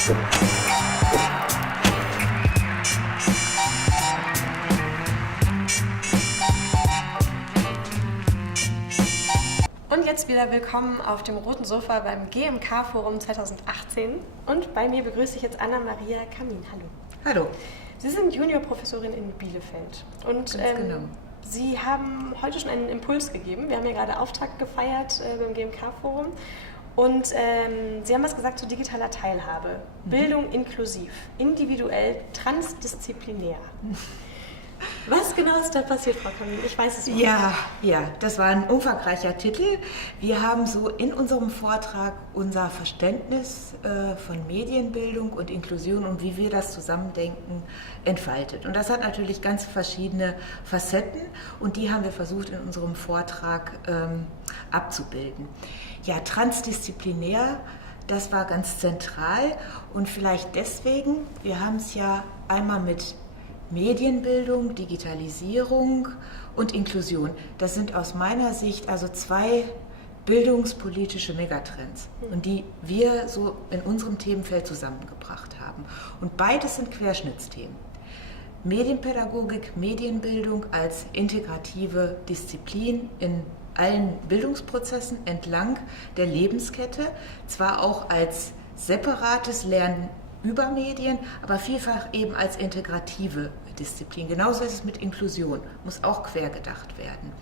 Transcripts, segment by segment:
Und jetzt wieder willkommen auf dem roten Sofa beim GMK-Forum 2018. Und bei mir begrüße ich jetzt Anna-Maria Kamin. Hallo. Hallo. Sie sind Juniorprofessorin in Bielefeld. Und genau. Sie haben heute schon einen Impuls gegeben. Wir haben ja gerade Auftakt gefeiert beim GMK-Forum. Und Sie haben was gesagt zu digitaler Teilhabe. Bildung inklusiv, individuell, transdisziplinär. Was genau ist da passiert, Frau Kamin? Ich weiß es nicht. Ja, das war ein umfangreicher Titel. Wir haben so in unserem Vortrag unser Verständnis von Medienbildung und Inklusion und wie wir das zusammendenken entfaltet. Und das hat natürlich ganz verschiedene Facetten und die haben wir versucht in unserem Vortrag abzubilden. Ja, transdisziplinär, das war ganz zentral und vielleicht deswegen, wir haben es ja einmal mit Medienbildung, Digitalisierung und Inklusion. Das sind aus meiner Sicht also zwei bildungspolitische Megatrends und die wir so in unserem Themenfeld zusammengebracht haben. Und beides sind Querschnittsthemen. Medienpädagogik, Medienbildung als integrative Disziplin in allen Bildungsprozessen entlang der Lebenskette, zwar auch als separates Lernen über Medien, aber vielfach eben als integrative Disziplin. Genauso ist es mit Inklusion, muss auch quer gedacht werden.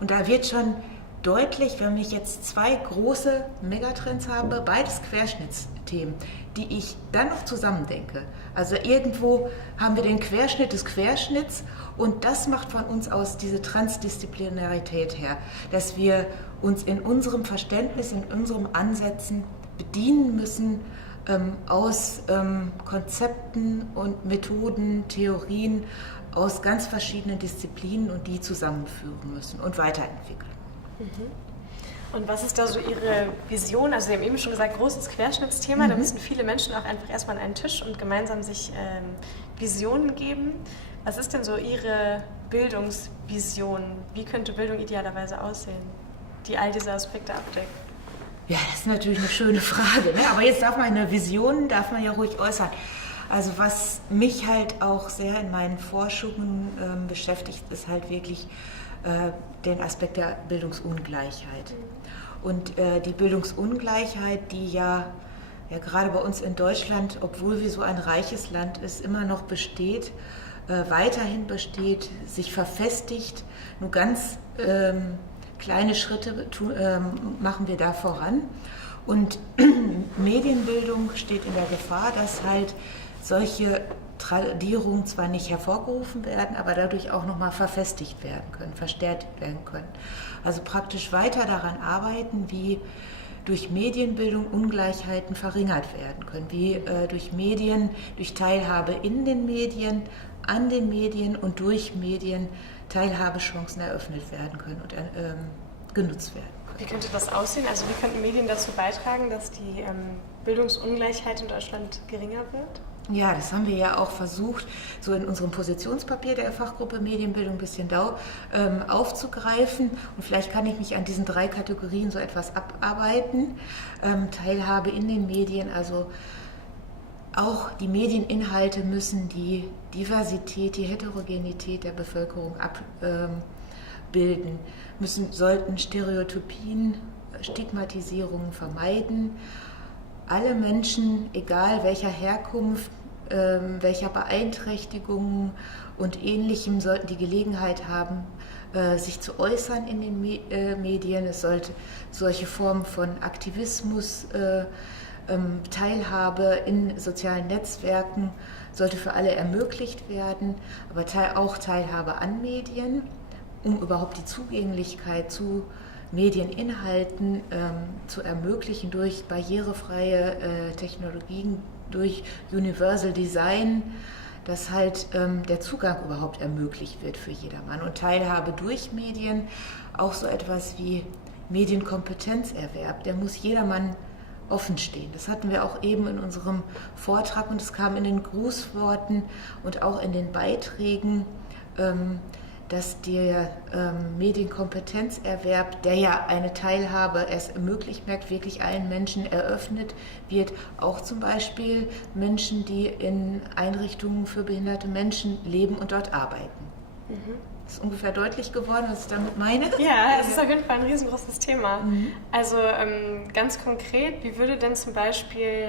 Und da wird schon deutlich, wenn ich jetzt zwei große Megatrends habe, beides Querschnittsthemen, die ich dann noch zusammendenke. Also irgendwo haben wir den Querschnitt des Querschnitts und das macht von uns aus diese Transdisziplinarität her, dass wir uns in unserem Verständnis, in unserem Ansätzen bedienen müssen aus Konzepten und Methoden, Theorien aus ganz verschiedenen Disziplinen und die zusammenführen müssen und weiterentwickeln. Und was ist da so Ihre Vision? Also Sie haben eben schon gesagt, großes Querschnittsthema, da müssen viele Menschen auch einfach erstmal an einen Tisch und gemeinsam sich Visionen geben. Was ist denn so Ihre Bildungsvision? Wie könnte Bildung idealerweise aussehen, die all diese Aspekte abdeckt? Ja, das ist natürlich eine schöne Frage, ne? Aber jetzt darf man ja ruhig äußern. Also was mich halt auch sehr in meinen Forschungen beschäftigt, ist halt wirklich den Aspekt der Bildungsungleichheit. Und die Bildungsungleichheit, die ja gerade bei uns in Deutschland, obwohl wir so ein reiches Land ist, immer noch besteht, weiterhin besteht, sich verfestigt, nur ganz kleine Schritte machen wir da voran. Und Medienbildung steht in der Gefahr, dass halt solche Tradierungen zwar nicht hervorgerufen werden, aber dadurch auch nochmal verfestigt werden können, verstärkt werden können. Also praktisch weiter daran arbeiten, wie durch Medienbildung Ungleichheiten verringert werden können, wie durch Medien, durch Teilhabe in den Medien, an den Medien und durch Medien Teilhabechancen eröffnet werden können und genutzt werden können. Wie könnte das aussehen? Also wie könnten Medien dazu beitragen, dass die Bildungsungleichheit in Deutschland geringer wird? Ja, das haben wir ja auch versucht, so in unserem Positionspapier der Fachgruppe Medienbildung ein bisschen aufzugreifen. Und vielleicht kann ich mich an diesen 3 Kategorien so etwas abarbeiten. Teilhabe in den Medien, also auch die Medieninhalte müssen die Diversität, die Heterogenität der Bevölkerung abbilden, sollten Stereotypien, Stigmatisierungen vermeiden. Alle Menschen, egal welcher Herkunft, welcher Beeinträchtigung und Ähnlichem, sollten die Gelegenheit haben, sich zu äußern in den Medien. Es sollte solche Formen von Aktivismus, Teilhabe in sozialen Netzwerken sollte für alle ermöglicht werden, aber auch Teilhabe an Medien, um überhaupt die Zugänglichkeit zu Medieninhalten zu ermöglichen durch barrierefreie Technologien, durch Universal Design, dass halt der Zugang überhaupt ermöglicht wird für jedermann. Und Teilhabe durch Medien, auch so etwas wie Medienkompetenzerwerb, der muss jedermann offen stehen. Das hatten wir auch eben in unserem Vortrag und es kam in den Grußworten und auch in den Beiträgen, dass der Medienkompetenzerwerb, der ja eine Teilhabe erst möglich macht, wirklich allen Menschen eröffnet wird. Auch zum Beispiel Menschen, die in Einrichtungen für behinderte Menschen leben und dort arbeiten. Ist ungefähr deutlich geworden, was ich damit meine? Ja, es ist auf jeden Fall ein riesengroßes Thema. Also ganz konkret, wie würde denn zum Beispiel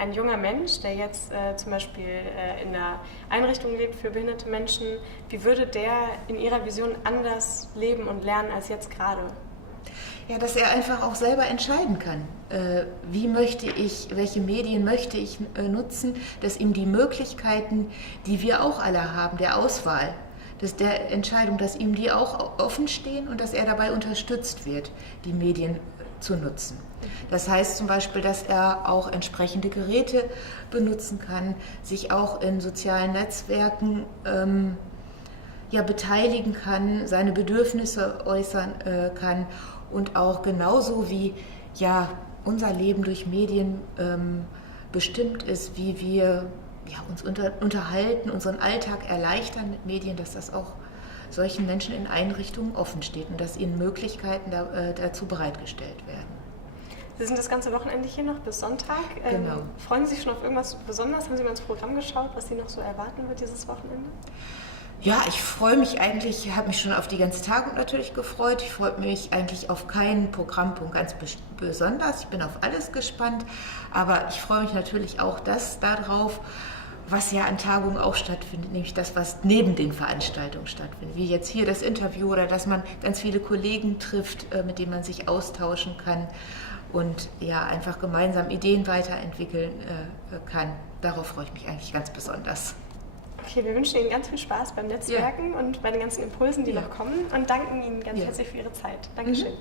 ein junger Mensch, der jetzt zum Beispiel in einer Einrichtung lebt für behinderte Menschen, wie würde der in ihrer Vision anders leben und lernen als jetzt gerade? Ja, dass er einfach auch selber entscheiden kann, wie möchte ich, welche Medien möchte ich nutzen, dass ihm die Möglichkeiten, die wir auch alle haben, der Auswahl, der Entscheidung, dass ihm die auch offen stehen und dass er dabei unterstützt wird, die Medien zu nutzen. Das heißt zum Beispiel, dass er auch entsprechende Geräte benutzen kann, sich auch in sozialen Netzwerken beteiligen kann, seine Bedürfnisse äußern kann und auch genauso wie unser Leben durch Medien bestimmt ist, wie wir uns unterhalten, unseren Alltag erleichtern mit Medien, dass das auch solchen Menschen in Einrichtungen offen steht und dass ihnen Möglichkeiten dazu bereitgestellt werden. Sie sind das ganze Wochenende hier noch bis Sonntag. Genau. Freuen Sie sich schon auf irgendwas Besonderes? Haben Sie mal ins Programm geschaut, was Sie noch so erwarten wird dieses Wochenende? Ja, ich freue mich eigentlich, ich habe mich schon auf die ganze Tagung natürlich gefreut. Ich freue mich eigentlich auf keinen Programmpunkt ganz besonders. Ich bin auf alles gespannt, aber ich freue mich natürlich auch darauf, was ja an Tagungen auch stattfindet, nämlich das, was neben den Veranstaltungen stattfindet. Wie jetzt hier das Interview oder dass man ganz viele Kollegen trifft, mit denen man sich austauschen kann und einfach gemeinsam Ideen weiterentwickeln kann. Darauf freue ich mich eigentlich ganz besonders. Okay, wir wünschen Ihnen ganz viel Spaß beim Netzwerken und bei den ganzen Impulsen, die noch kommen und danken Ihnen ganz herzlich für Ihre Zeit. Dankeschön.